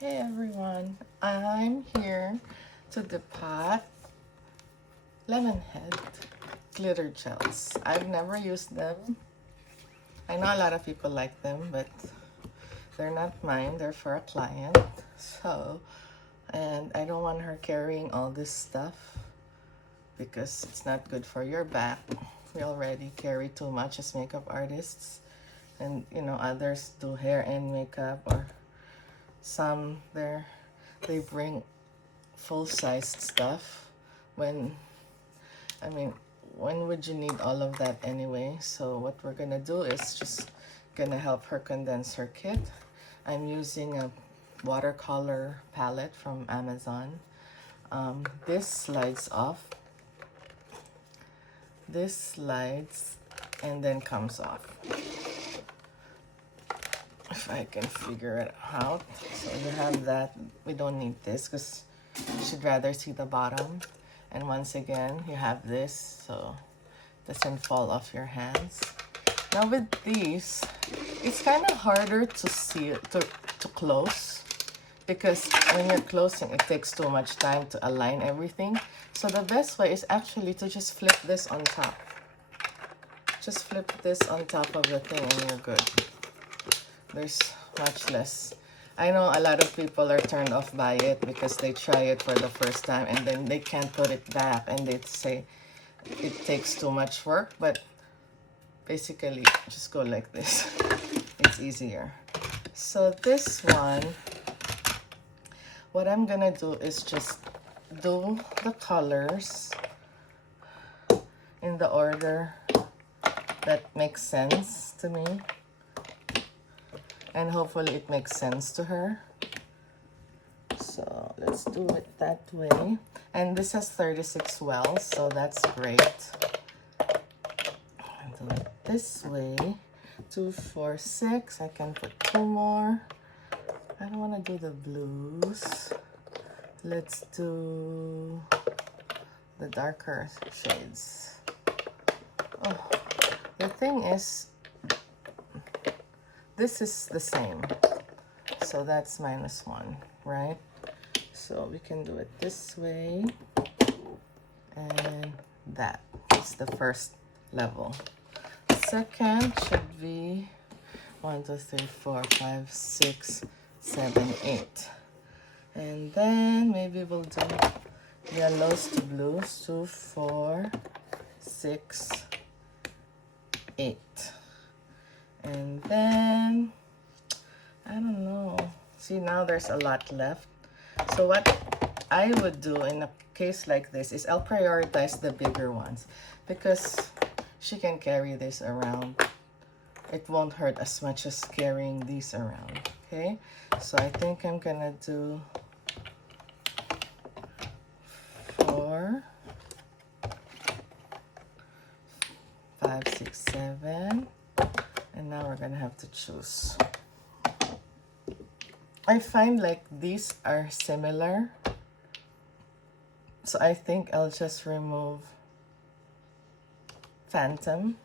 Hey everyone, I'm here to depot Lemonhead glitter gels. I've never used them. I know a lot of people like them, but they're not mine, they're for a client. And I don't want her carrying all this stuff because it's not good for your back. We already carry too much as makeup artists, and others do hair and makeup, or some they bring full-sized stuff when when would you need all of that anyway? So what we're gonna do is just gonna help her condense her kit. I'm using a watercolor palette from Amazon. This slides off, this slides and then comes off, if I can figure it out. So you have that. We don't need this because you should rather see the bottom. And once again, you have this, so it doesn't fall off your hands. Now with these, it's kind of harder to see it, to close, because when you're closing, it takes too much time to align everything. So the best way is actually to just flip this on top. Just flip this on top of the thing and you're good. There's much less. I know a lot of people are turned off by it because they try it for the first time and then they can't put it back and they say it takes too much work, but basically just go like this. It's easier. So this one, what I'm gonna do is just do the colors in the order that makes sense to me, and hopefully it makes sense to her. So let's do it that way. And this has 36 wells, so that's great. I'll do it this way. 2, 4, 6. I can put 2 more. I don't want to do the blues. Let's do the darker shades. Oh, the thing is, this is the same. So that's -1, right? So we can do it this way, and that is the first level. Second should be 1, 2, 3, 4, 5, 6, 7, 8. And then maybe we'll do yellows to blues. 2, 4, 6, 8. And then, I don't know. See, now there's a lot left. So what I would do in a case like this is I'll prioritize the bigger ones because she can carry this around. It won't hurt as much as carrying these around, okay? So I think I'm gonna do 4, 5, 6, 7. And now we're gonna have to choose. I find like these are similar, so I think I'll just remove Phantom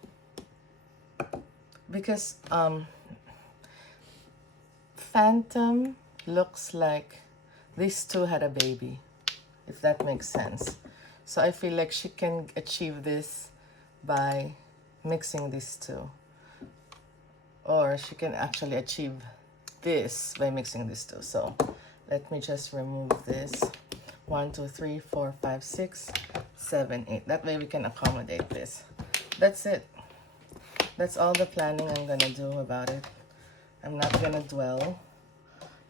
because Phantom looks like these two had a baby, if that makes sense. So I feel like she can achieve this by mixing these two, or she can actually achieve this by mixing these two. So let me just remove this. 1, 2, 3, 4, 5, 6, 7, 8. That way we can accommodate this. That's it. That's all the planning I'm gonna do about it. I'm not gonna dwell.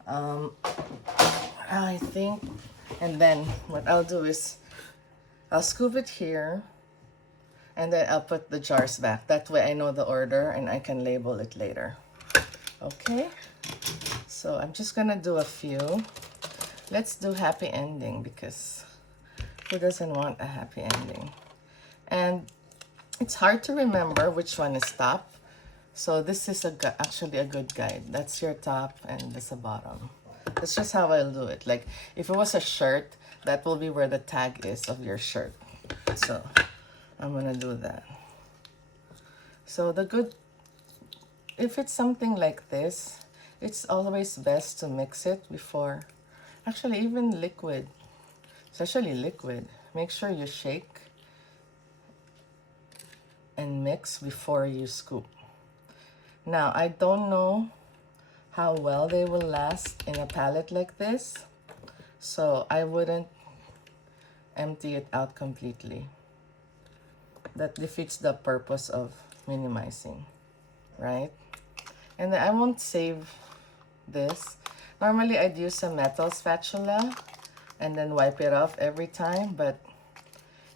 I think, and then what I'll do is I'll scoop it here and then I'll put the jars back. That way I know the order and I can label it later. Okay? So I'm just gonna do a few. Let's do happy ending because who doesn't want a happy ending? And it's hard to remember which one is top. So this is actually a good guide. That's your top and this a bottom. That's just how I'll do it. Like if it was a shirt, that will be where the tag is of your shirt. So I'm gonna do that. So if it's something like this, It's always best to mix it before, actually even liquid, especially liquid. Make sure you shake and mix before you scoop. Now, I don't know how well they will last in a palette like this, so I wouldn't empty it out completely. That defeats the purpose of minimizing, right? And then I won't save this. Normally I'd use a metal spatula and then wipe it off every time, but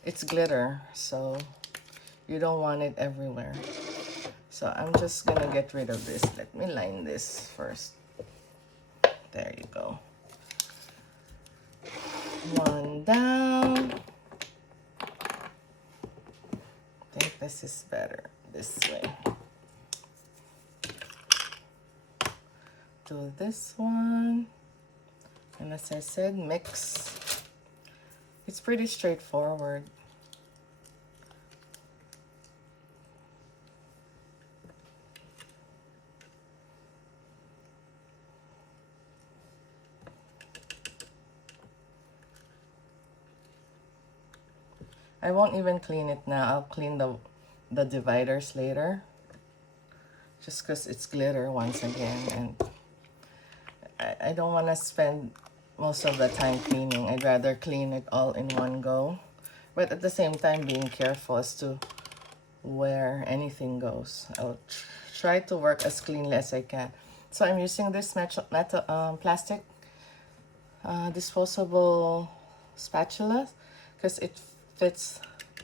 it's glitter, so you don't want it everywhere. So I'm just gonna get rid of this. Let me line this first. There you go. One down. I think this is better this way. Do this one. And as I said, mix. It's pretty straightforward. I won't even clean it now. I'll clean the dividers later. Just because it's glitter once again. And I don't want to spend most of the time cleaning. I'd rather clean it all in one go. But at the same time, being careful as to where anything goes. I'll try to work as cleanly as I can. So I'm using this plastic disposable spatula because it fits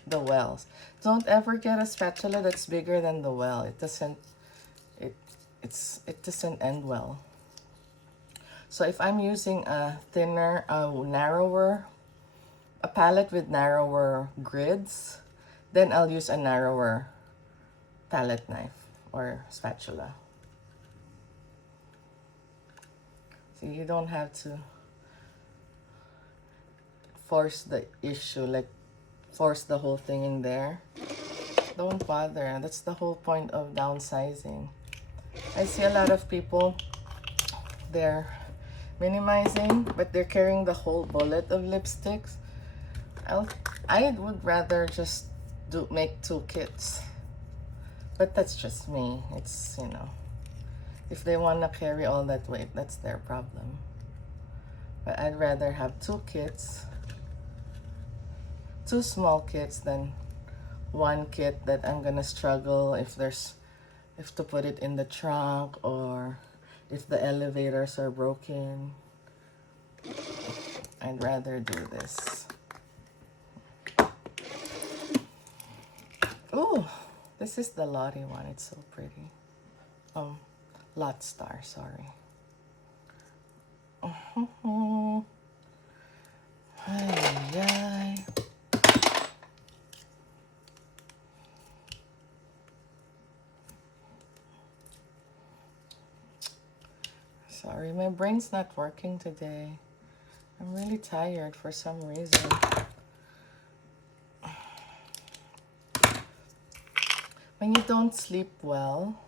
the wells. Don't ever get a spatula that's bigger than the well. It doesn't end well. So if I'm using a thinner, a palette with narrower grids, then I'll use a narrower palette knife or spatula. So you don't have to force the issue, like force the whole thing in there. Don't bother. That's the whole point of downsizing. I see a lot of people, they're minimizing, but they're carrying the whole bullet of lipsticks. I would rather just make 2 kits. But that's just me. It's, you know, if they want to carry all that weight, that's their problem. But I'd rather have 2 kits, 2 small kits than 1 kit that I'm gonna struggle if to put it in the trunk or if the elevators are broken. I'd rather do this. Oh, this is the Lottie one. It's so pretty. Lot Star, sorry. Ay. Sorry, my brain's not working today. I'm really tired for some reason. When you don't sleep well,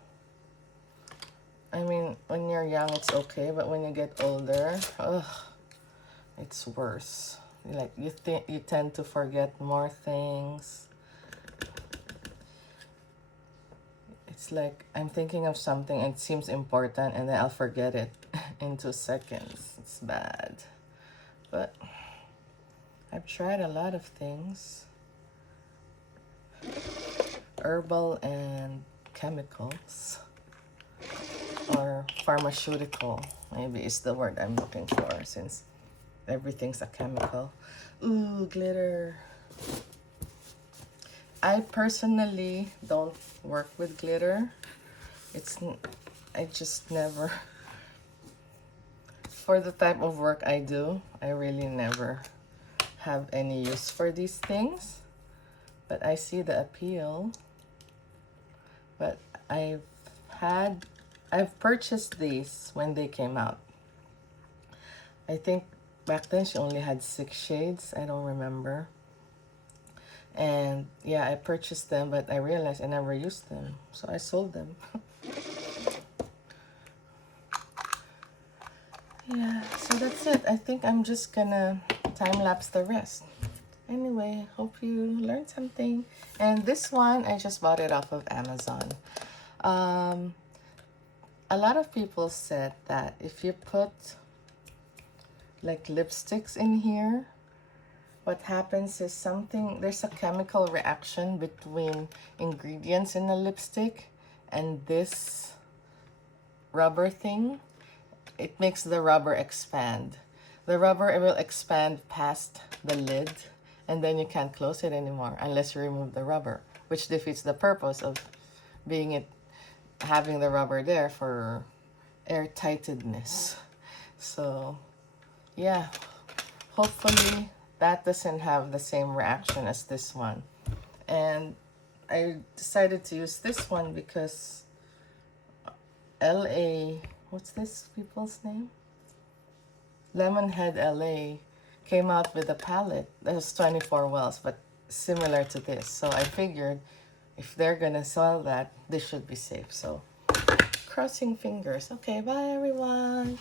I mean, when you're young, it's okay, but when you get older, it's worse. Like you tend to forget more things. It's like I'm thinking of something and it seems important, and then I'll forget it in 2 seconds. It's bad. But I've tried a lot of things. Herbal and chemicals. Or pharmaceutical, maybe is the word I'm looking for, since everything's a chemical. Ooh, glitter. I personally don't work with glitter. I just never, for the type of work I do, I really never have any use for these things. But I see the appeal. But I've purchased these when they came out. I think back then she only had 6 shades. I don't remember. And yeah, I purchased them, but I realized I never used them. So I sold them. Yeah, so that's it. I think I'm just gonna time-lapse the rest. Anyway, hope you learned something. And this one, I just bought it off of Amazon. Um, a lot of people said that if you put like lipsticks in here, what happens is there's a chemical reaction between ingredients in a lipstick and this rubber thing. It makes the rubber expand. The rubber, it will expand past the lid, and then you can't close it anymore unless you remove the rubber, which defeats the purpose of having the rubber there for airtightedness. So yeah, hopefully that doesn't have the same reaction as this one. And I decided to use this one because LA, what's this people's name? Lemonhead LA came out with a palette that has 24 wells, but similar to this. So I figured if they're gonna sell that, this should be safe. So crossing fingers. Okay, bye everyone.